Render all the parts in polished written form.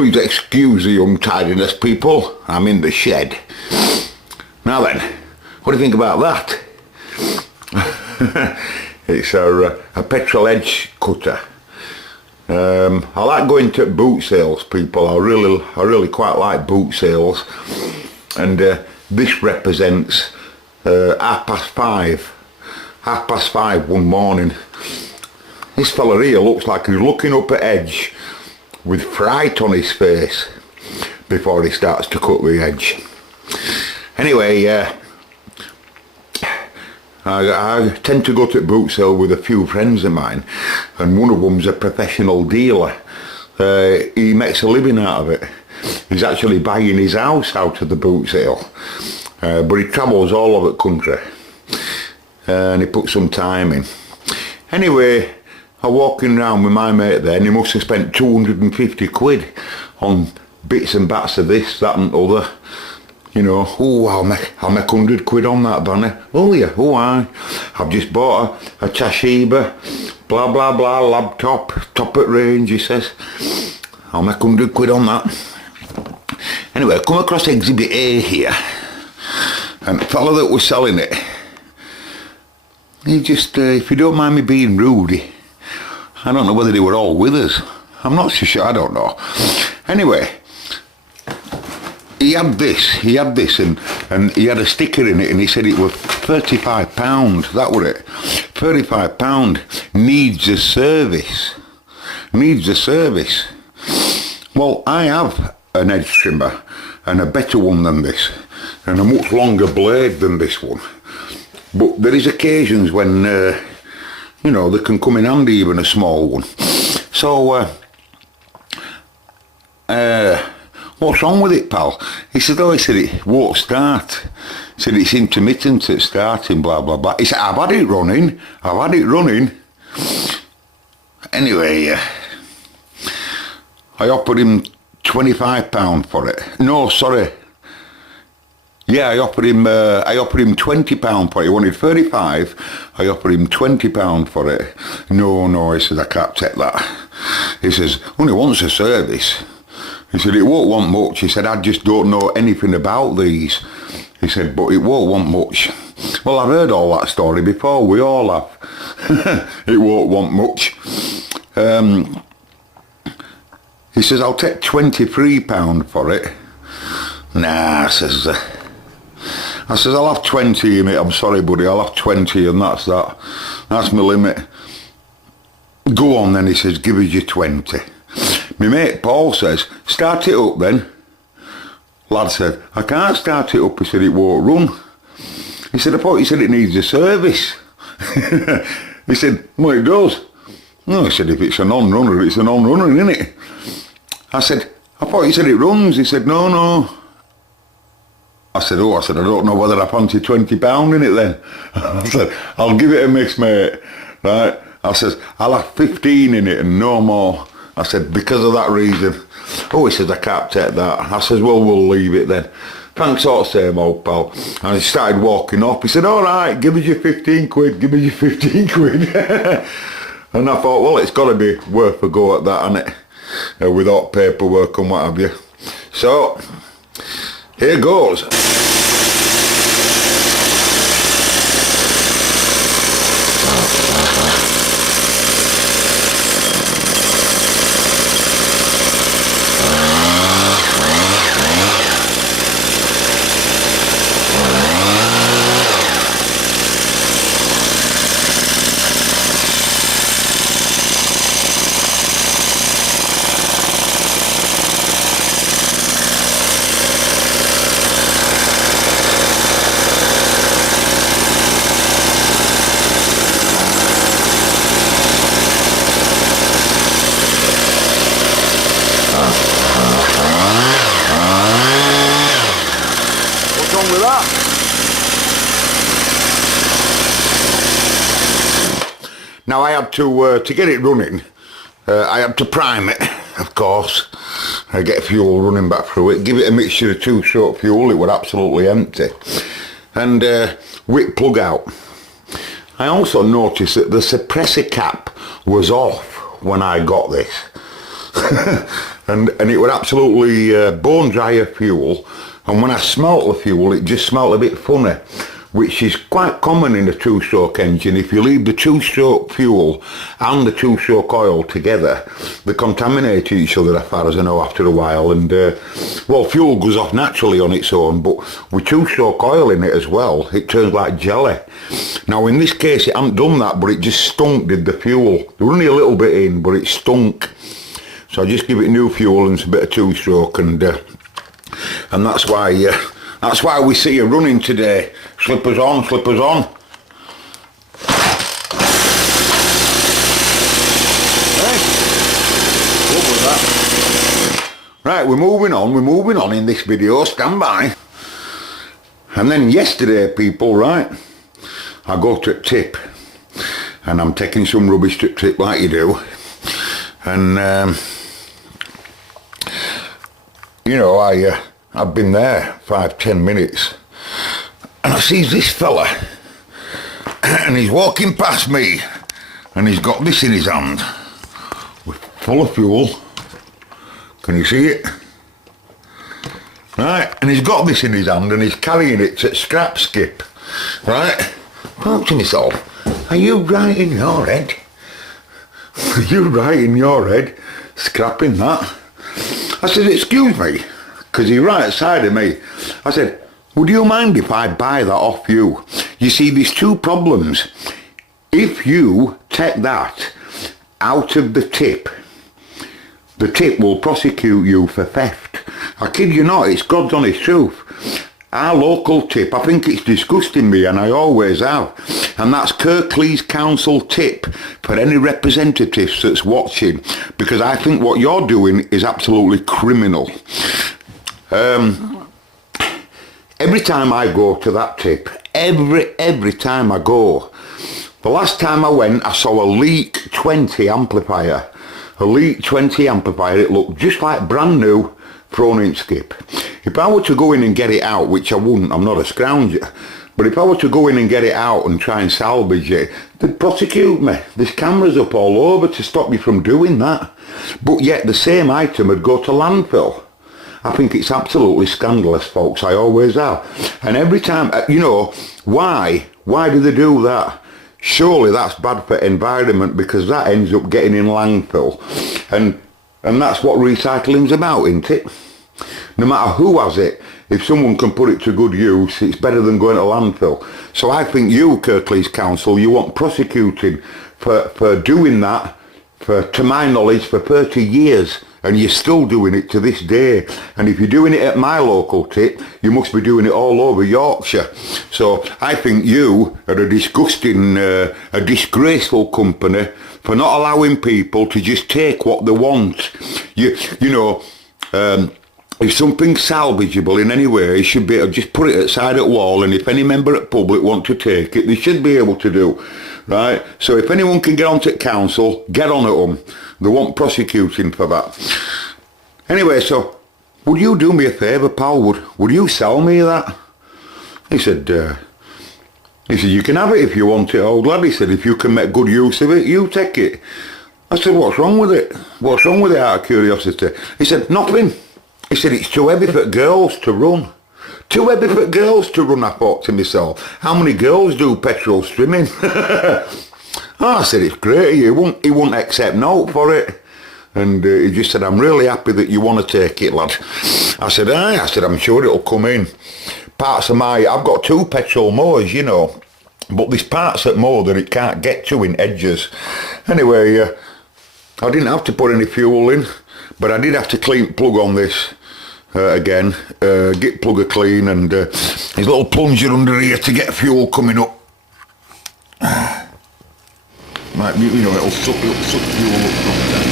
Please excuse the untidiness, people. I'm in the shed. Now then, what do you think about that? It's a petrol edge cutter. I like going to boot sales, people. I really quite like boot sales. And this represents 5:30. 5:30 one morning. This fella here looks like he's looking up at edge with fright on his face before he starts to cut the edge. Anyway, I tend to go to boot sale with a few friends of mine, and one of them's a professional dealer. He makes a living out of it. He's actually buying his house out of the boot sale, but he travels all over the country, and he puts some time in. Anyway, I'm walking around with my mate there, and he must have spent 250 quid on bits and bats of this, that and other. You know, oh, I'll make 100 quid on that, Bonnie. Oh yeah, I've just bought a Toshiba, blah blah blah, laptop, top at range, he says. I'll make 100 quid on that. Anyway, I come across Exhibit A here, and the fellow that was selling it, he just, if you don't mind me being rude, I don't know whether they were all with us. I'm not so sure, I don't know. Anyway, he had this, and he had a sticker in it, and he said it was £35, that were it. £35, needs a service. Needs a service. Well, I have an edge trimmer, and a better one than this, and a much longer blade than this one. But there is occasions when, you know, they can come in handy, even a small one. So, what's wrong with it, pal? He said, he said it won't start. He said it's intermittent at starting, blah, blah, blah. He said, I've had it running. Anyway, I offered him £25 for it. No, sorry. Yeah, I offered him £20 for it. He wanted 35. I offered him £20 for it. No, he said, I can't take that. He says, only wants a service. He said, it won't want much. He said, I just don't know anything about these. He said, but it won't want much. Well, I've heard all that story before. We all have. It won't want much. He says, I'll take £23 for it. Nah, I says, I'll have 20 in it. I'm sorry, buddy, I'll have 20, and that's that. That's my limit. Go on then, he says, give us your 20. My mate Paul says, start it up then. Lad said, I can't start it up. He said, it won't run. He said, I thought you said it needs a service. He said, well, it does. No, he said, if it's a non-runner, it's a non-runner, isn't it? I said, I thought you said it runs. He said, no. I said, I don't know whether I fancy £20 in it then. I said, I'll give it a miss, mate. Right? I says, I'll have 15 in it and no more. I said, because of that reason. Oh, he says, I can't take that. I says, well, we'll leave it then. Thanks all the same, old pal. And he started walking off. He said, all right, give us your 15 quid, give us your 15 quid. And I thought, well, it's got to be worth a go at that, hasn't it? Without paperwork and what have you. So, here goes. With that. Now I had to get it running. I had to prime it, of course. I get fuel running back through it. Give it a mixture of 2-stroke fuel. It was absolutely empty. And wick plug out. I also noticed that the suppressor cap was off when I got this. and it was absolutely bone dry of fuel, and when I smelt the fuel it just smelt a bit funny, which is quite common in a two-stroke engine. If you leave the two-stroke fuel and the two-stroke oil together, they contaminate each other as far as I know after a while, and well, fuel goes off naturally on its own, but with two-stroke oil in it as well, it turns like jelly. Now in this case it hadn't done that, but it just stunk, did the fuel. There was only a little bit in, but it stunk. So I just give it new fuel and a bit of two-stroke, and that's why we see you running today. Slippers on, slippers on. Hey, what was that? Right, we're moving on in this video, stand by. And then yesterday, people, right, I go to tip, and I'm taking some rubbish to tip like you do. And, you know, I've been there 5-10 minutes, and I sees this fella, and he's walking past me, and he's got this in his hand, full of fuel. Can you see it? Right, and he's got this in his hand, and he's carrying it to scrap skip. Right, I thought to myself, are you right in your head? Are you right in your head, scrapping that? I said, excuse me, because he's right side of me. I said, would you mind if I buy that off you? You see, there's two problems. If you take that out of the tip will prosecute you for theft. I kid you not, it's God's honest truth. Our local tip, I think it's disgusting me, and I always have, and that's Kirklees Council tip for any representatives that's watching, because I think what you're doing is absolutely criminal. Every time I go to that tip, every time I go, the last time I went I saw a Leak 20 amplifier. A Leak 20 amplifier, it looked just like brand new, thrown in skip. If I were to go in and get it out, which I wouldn't, I'm not a scrounger, but if I were to go in and get it out and try and salvage it, they'd prosecute me. There's cameras up all over to stop you from doing that. But yet the same item would go to landfill. I think it's absolutely scandalous, folks. I always have. And every time, you know, why do they do that? Surely that's bad for environment, because that ends up getting in landfill. And that's what recycling's about, isn't it? No matter who has it, if someone can put it to good use, it's better than going to landfill. So I think you, Kirklees Council, you want prosecuting for doing that, to my knowledge, for 30 years. And you're still doing it to this day. And if you're doing it at my local tip, you must be doing it all over Yorkshire. So I think you are a disgusting, a disgraceful company for not allowing people to just take what they want. You know, if something's salvageable in any way, you should be able to just put it outside at wall, and if any member of public want to take it, they should be able to do. Right? So if anyone can get onto council, get on at them. They want prosecuting for that. Anyway, so would you do me a favour, pal? Would you sell me that? He said, you can have it if you want it, old lad. He said, if you can make good use of it, you take it. I said, what's wrong with it? What's wrong with it, out of curiosity? He said, nothing. He said, it's too heavy for girls to run. Too heavy for girls to run, I thought to myself. How many girls do petrol swimming? I said, it's great. He won't accept no for it. And he just said, I'm really happy that you want to take it, lad. I said, aye. I said, I'm sure it'll come in. Parts of I've got 2 petrol mowers, you know, but there's parts at mow that it can't get to in edges. Anyway, I didn't have to put any fuel in, but I did have to plug on this again, get plugger clean, and his little plunger under here to get fuel coming up. Like, you know, it'll suck fuel up from there.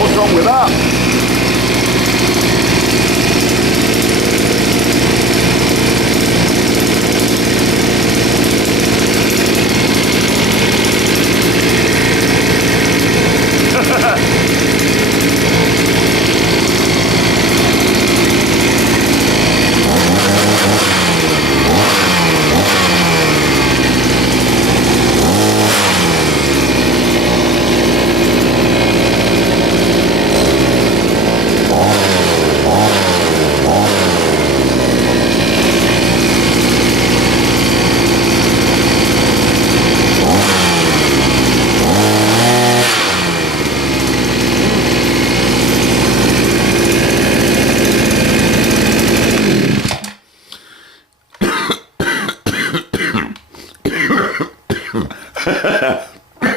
What's wrong with that?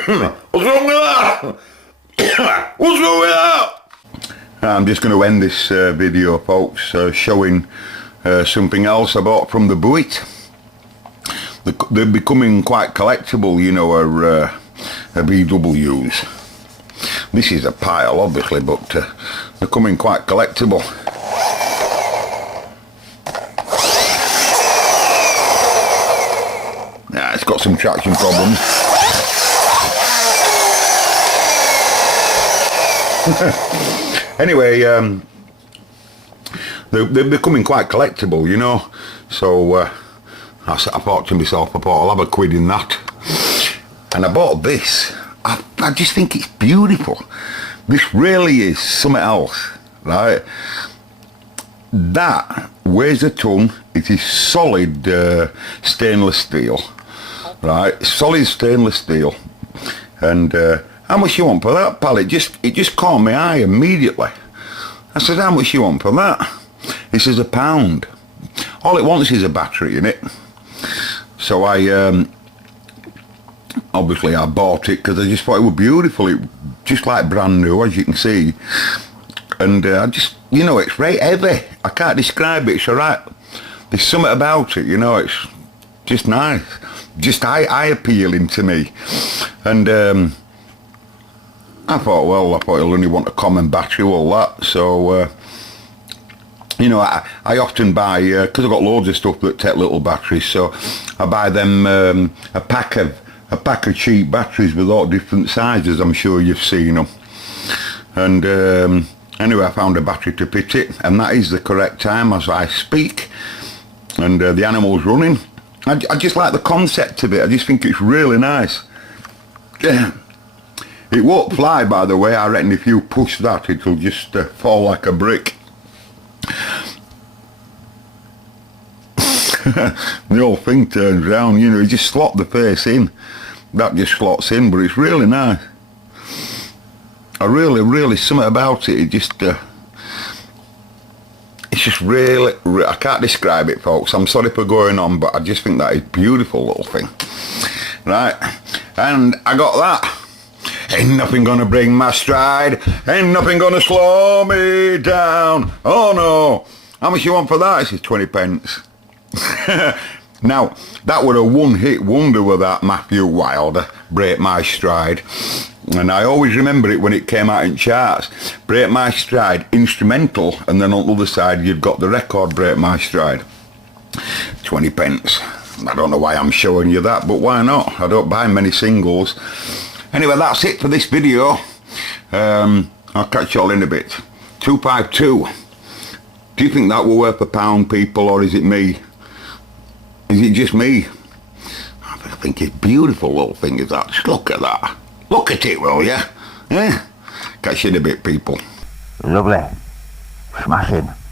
What's wrong with that? What's wrong with that? I'm just going to end this video, folks, showing something else I bought from the Buick. They're becoming quite collectible, you know, our BWs. This is a pile, obviously, but they're becoming quite collectible. Yeah, it's got some traction problems. Anyway, they're becoming quite collectible, you know. So I thought to myself, I'll have a quid in that. And I bought this. I just think it's beautiful. This really is something else, right? That weighs a ton. It is solid stainless steel, right? Solid stainless steel. And how much you want for that, pal? It just caught my eye immediately. I said, how much you want for that? He says £1. All it wants is a battery in it. So obviously I bought it because I just thought it was beautiful. It just like brand new, as you can see. And I just, you know, it's very heavy. I can't describe it. It's alright. There's something about it, you know. It's just nice, just eye appealing to me. And I thought he'll only want a common battery, all that. So you know, I often buy, because I've got loads of stuff that take little batteries, so I buy them a pack of cheap batteries with all different sizes. I'm sure you've seen them. And anyway, I found a battery to fit it, and that is the correct time as I speak. And the animal's running. I just like the concept of it. I just think it's really nice. Yeah. It won't fly, by the way. I reckon if you push that, it'll just fall like a brick. The whole thing turns round, you know, you just slot the face in. That just slots in, but it's really nice. I really, something about it, it's just really, I can't describe it, folks. I'm sorry for going on, but I just think that is a beautiful little thing. Right, and I got that. Ain't nothing gonna bring my stride, ain't nothing gonna slow me down. Oh no. How much you want for that? It says 20 pence. Now, that was a one-hit wonder with that Matthew Wilder, Break My Stride. And I always remember it when it came out in charts. Break My Stride, instrumental, and then on the other side you've got the record Break My Stride. 20 pence. I don't know why I'm showing you that, but why not? I don't buy many singles. Anyway, that's it for this video. I'll catch you all in a bit. 252. Do you think that will worth £1, people, or is it me? Is it just me? I think it's beautiful little thing, is that? Just look at that. Look at it, will ya? Yeah? Catch you in a bit, people. Lovely. Smashing.